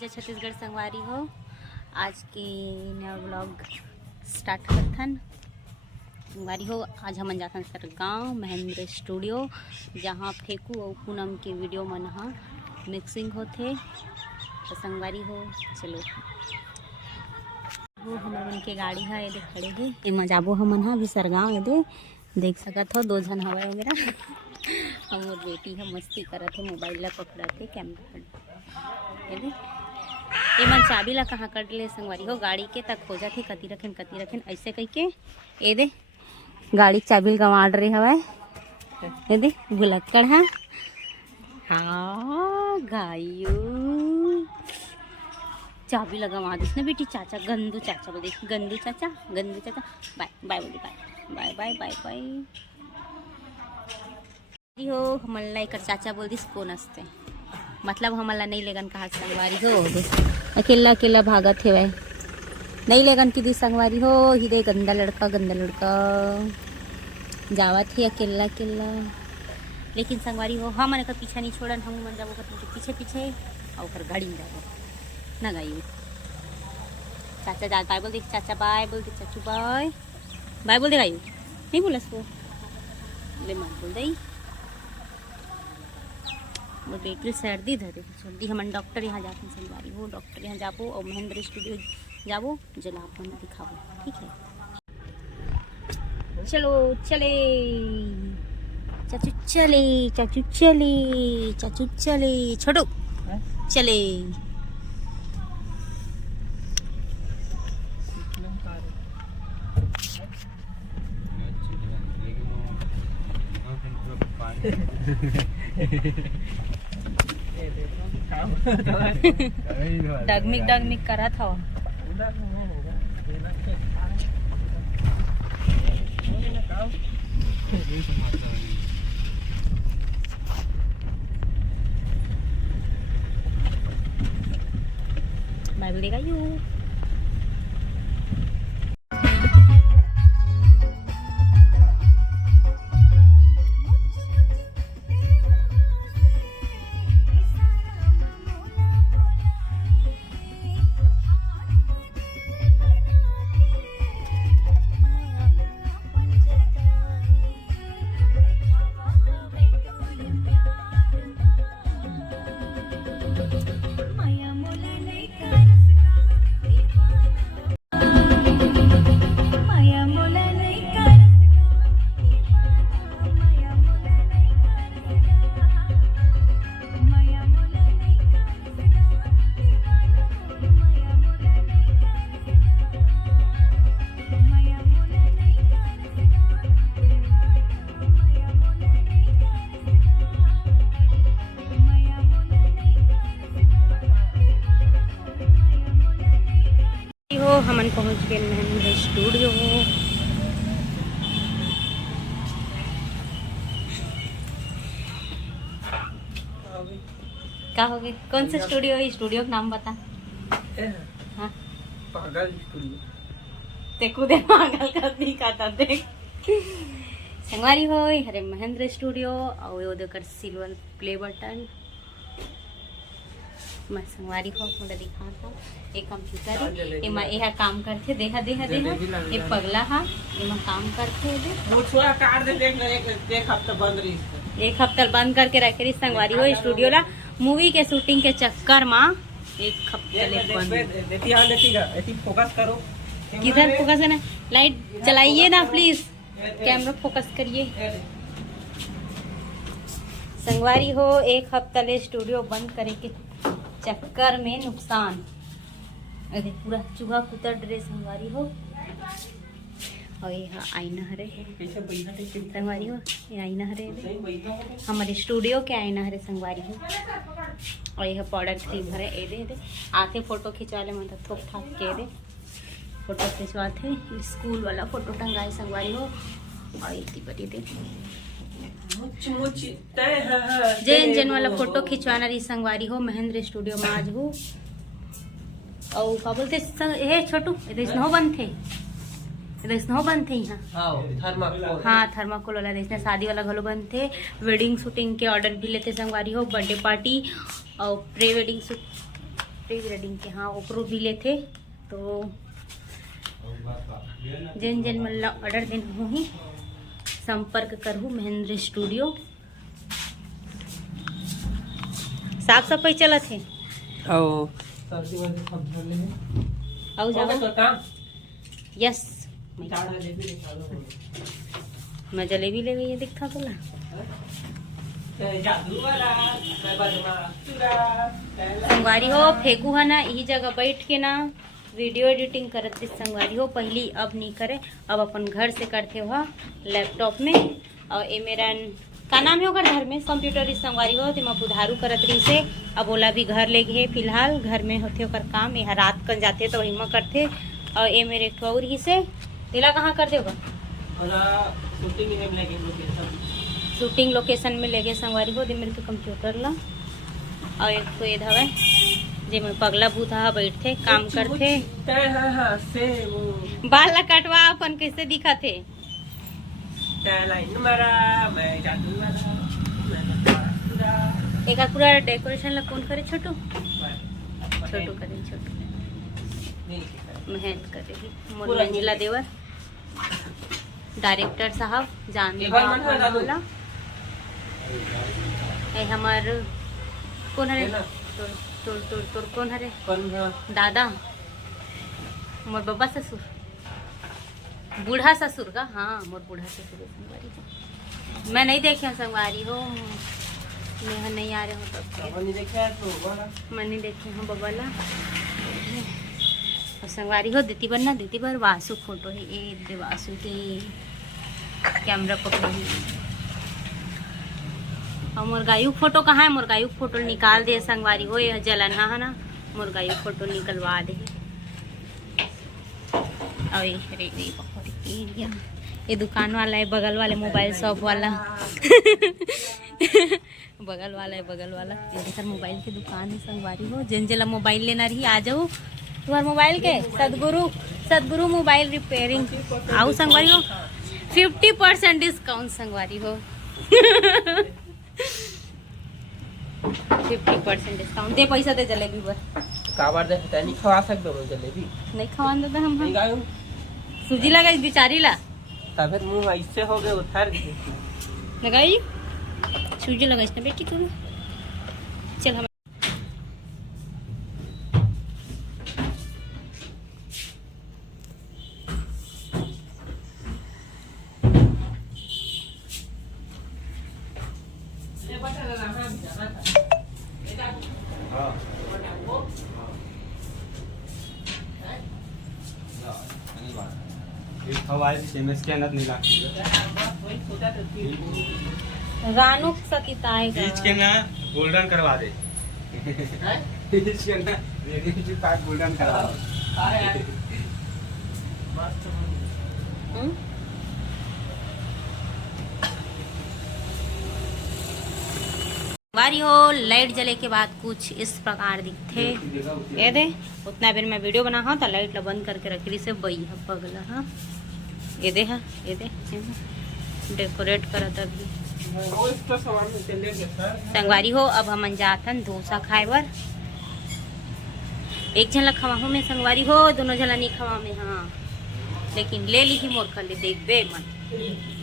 जय छत्तीसगढ़ संगवारी हो। आज के नया व्लॉग स्टार्ट करथन संगवारी हो। आज हम जाथन सर गाँव महेंद्र स्टूडियो, जहाँ फेंकू और पूनम के वीडियो मन हा मिक्सिंग होथे। तो संगवारी हो चलो वो हमन के गाड़ी है ये खड़े हे एमा जाबो हमन हा अभी सरगाँव। ये देख सकत हो दो झन हवा मेरा और मोर बेटी है मस्ती करत है, मोबाइल ला पकड़त है कैमरा ये मन चाबी ला कहाँ कट ले संगवारी हो गाड़ी के तक खोजत है कति रखें ऐसे कह के ये दे गाड़ी चाबी गंवा रहे हवा ये दे भुलक्कड़ है। हाँ गायू चाबी लगवा दिस ना बेटी। चाचा गंदू चाचा बोल गंदू चाचा बाय बाय बोली बाय बाय बाय बाय हो। हमन ला एकर चाचा बोल दिस कौन असते मतलब हमला नहीं लेगन कहा संगवारी हो। अकेला अकेला भागत है वह नहीं लेगन की दी संगवारी हो। ही दे गंदा लड़का जावत है अकेला अकेला। लेकिन संगवारी हो हम मन का पीछा नहीं छोड़न, हम मन जाबो पीछे पीछे और गाड़ी में जाबो ना गाई। चाचा जा बाय बोल दे चाचा बाय बोल दे चाचू बाय बोल दे गायू नहीं बोलस वो ले मत बोल दे वो बेटी सर्दी धरे सर्दी। हमन डॉक्टर यहाँ जाते हैं संगवारी हो। डॉक्टर यहाँ जाबो और महेंद्र स्टूडियो जाबो जला अपन दिखाबो ठीक है। चलो चले चाचू चले छोटो चले। डगमिक करत हवा बाय बोलेगा यू। हमन पहुंच गए महेंद्र स्टूडियो। क्या हो गए कौन सा स्टूडियो है? स्टूडियो का नाम बता। हाँ पागल स्टूडियो देखो दे पागल का दिखाता देख संगवारी हो। हरे महेंद्र स्टूडियो और वो देकर सिल्वर प्ले बटन मैं संगवारी हो पूरा दिखा था। एक कंप्यूटर एमा एहा काम करथे देहा ये पगला हा एमा काम करथे दे मोछुआ काट दे देख एक हफ्ता बंद रही। एक हफ्ता बंद करके रखे रही संगवारी हो स्टूडियो ला। मूवी के शूटिंग के चक्कर में एक हफ्ता ले बंद देती फोकस करो। किधर फोकस है ना? लाइट चलाइए ना प्लीज, कैमरा फोकस करिए। संगवारी हो एक हफ्ता ले स्टूडियो बंद करे के चक्कर में नुकसान। अरे पूरा चूहा कुतर ड्रेस संगवारी हो। और यहाँ आईना हरे संगवारी हो, ये आईना हरे हमारे स्टूडियो के आईना हरे संगवारी हो। और यह पाउडर क्रीम हरे ए दे आते फोटो खिंचवाले मतलब थोक ठाक के दे फोटो खिंचवाते। स्कूल वाला फोटो टंगाए संगवारी हो। और इतनी बड़ी दे जेन वाला फोटो खिंचवाना रही संगवारी हो महेंद्र स्टूडियो में आज हो। और क्या बोलते हे छोटू स्नो बंद थे स्नो बंद थे यहाँ। हाँ थर्माकोल वाला देखना शादी वाला घलो बंद थे। वेडिंग शूटिंग के ऑर्डर भी लेते संगवारी हो, बर्थडे पार्टी और pre wedding shoot pre wedding के हाँ ओकरो भी लेथे तो जिन जिन मतलब ऑर्डर देना हो ही संपर्क करहु महेंद्र स्टूडियो। साफ सफाई चलत है आओ जाओ यस मैं जलेबी ले गई दिखा बोला संगवारी हो फेंकू है ना यही जगह बैठ के ना वीडियो एडिटिंग करत थी संगवारी हो पहली अब नहीं करे अब अपन घर से करते हो लैपटॉप में और ये मेरा का नाम है ओकर घर में कंप्यूटर संगवारी हो तो मैं बुधारू करत रही से अब ओला भी घर ले गए फिलहाल घर में होते ओकर काम यहाँ रात कन जाते तो वही में करते और ये मेरे एक और ही से दिला कहाँ कर देगा शूटिंग लोकेशन में ले गए संगवारी हो मेरे के कंप्यूटर ला और एक तो ये धवे जे में पगला बूथा बैठते काम करते बाल ला कटवा अपन कैसे दिखा थे एक पूरा डेकोरेशन ला कौन करे छोटू छोटू करे छोटू मेहनत करेगी मोर मंजिला देवर डायरेक्टर साहब जान बोला हमार कौन हरे तोर कौन हरे दादा मोर बाबा ससुर बूढ़ा ससुर का हाँ मोर बूढ़ा ससुर संगवारी मैं नहीं देखी हूँ संगवारी हो मैं नहीं आ रहे हूँ तब मैं नहीं देखी हूँ बबला और संगवारी हो देती बार वासु फोटो है ये दे वासु के कैमरा पकड़ी और मोर गायु फोटो कहाँ है मोर गायु फोटो निकाल दे संगवारी हो ये जलन है ना मोर गायु फोटो निकलवा दे और ये दुकान वाला है बगल वाले मोबाइल शॉप वाला बगल वाला ये देखकर मोबाइल की दुकान है संगवारी हो जिन जिला मोबाइल लेना रही आ जाओ तुम्हारे मोबाइल के सदगुरु मोबाइल रिपेयरिंग आओ संगवारी हो 50% डिस्काउंट संगवारी हो 50% डिस्काउंट दे पैसा दे जलेबी पर काबर दे तनी खवा सकबे हो जलेबी नहीं खवा दे हम सूजी लगा बेचारी ला तब मुंह ऐसे हो गए उतर लगाई सूजी लगा इसने बेटी तुम चल हम रानू सकिताएगा बीच के ना गोल्डन करवा दे बीच के ना गोल्डन करवा वारी हो लाइट जले के बाद कुछ इस प्रकार दिखते ये दे उतना बेर मैं वीडियो बना हाँ तो लाइट ला बंद करके रखी से बई है पगला हाँ ये दे डेकोरेट करत अभी संगवारी हो अब हम जातन डोसा खाए बर एक झन ला खवा में संगवारी हो दोनों झला नहीं खवा में हाँ लेकिन ले ली मोर खले देख बे मन